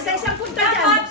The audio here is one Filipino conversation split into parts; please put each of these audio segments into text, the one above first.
Isa-isang punta dyan.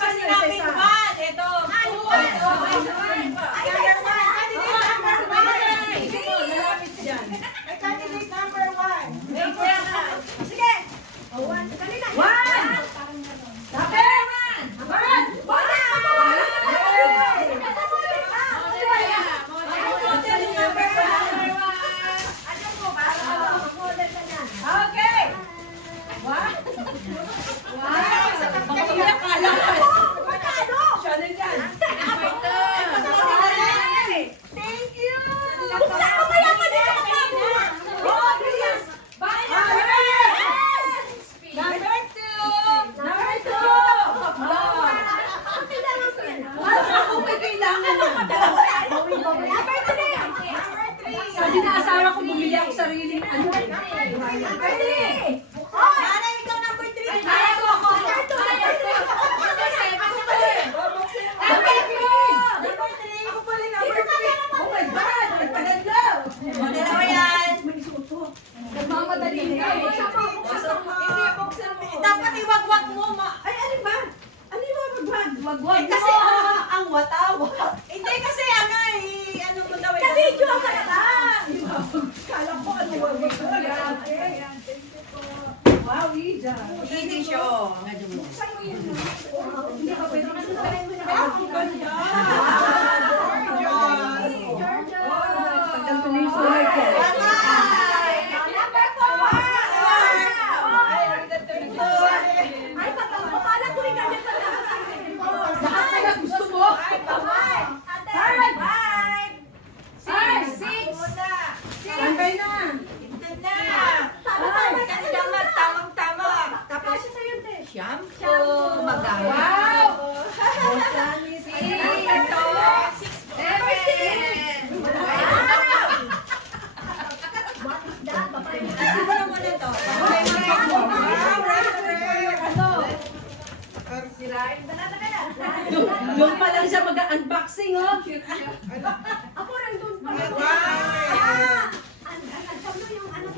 Sabi na asawa ko, bumili ako sarili. Ano? Nanay, ikaw number 3. Kaya ko ako. Ako pala number 3. Oh my God! Nagtagal na! Dalawa yan. Nagmamadali na. Hindi, buksan mo. Dapat iwagwag mo. Ay, ano ba? Ano yung wagwag? Wag-wag. Kasi ang watawa. Hindi kasi ano mo daw. Ka-video ang kalabang. Kala ko ano wagwag. Wow, Ija. Hindi siya. Hindi pa pwede na sa Ang ganda. Pagkan ko na yung solar ko. Lahat na gusto mo? Sangkay na. Shampoo. Magawa. Wow! Siguro mo na to. Doon pa lang siya mag-unboxing, oh. Ako rin doon pa.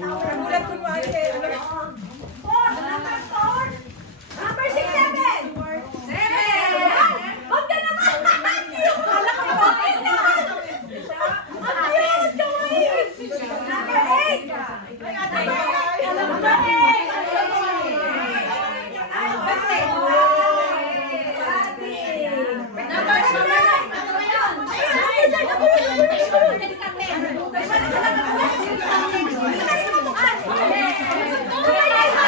Kagulat ko ba Number 6, 7. Huwag ka naman! Kala ko bakit na! Ang cute, kawaii! Number 8. Alam mo ba, 8? Ay, basta. Number 9.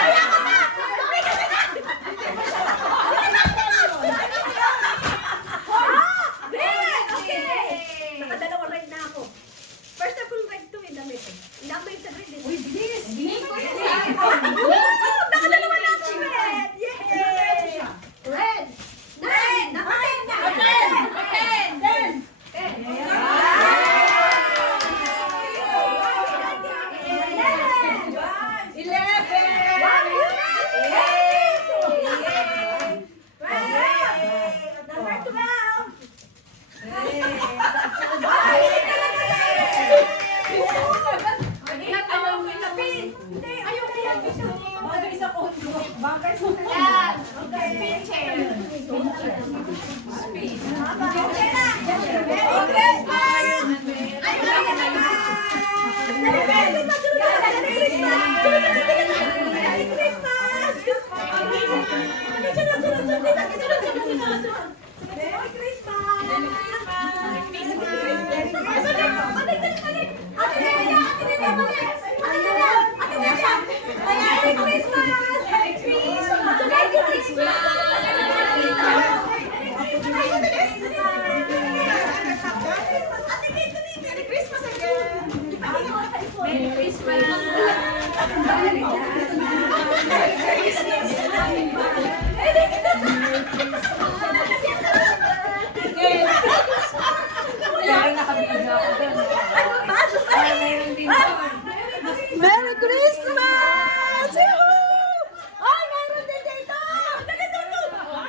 Merry Christmas! Yahoo! Oh, meron din dito! Dali, dali!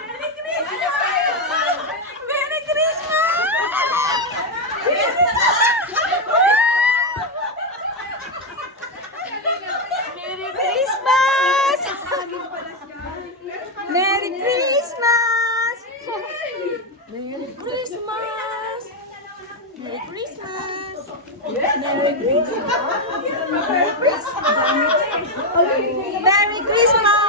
Merry Christmas! Merry Christmas! Merry Christmas! Merry Christmas! Merry Christmas! Merry Christmas! Merry Christmas! Merry Christmas!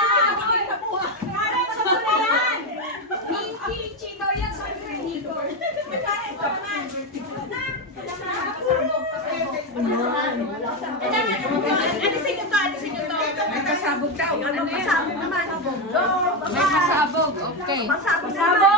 May pasabog daw. Ano yan? May pasabog. Okay. Pasabog!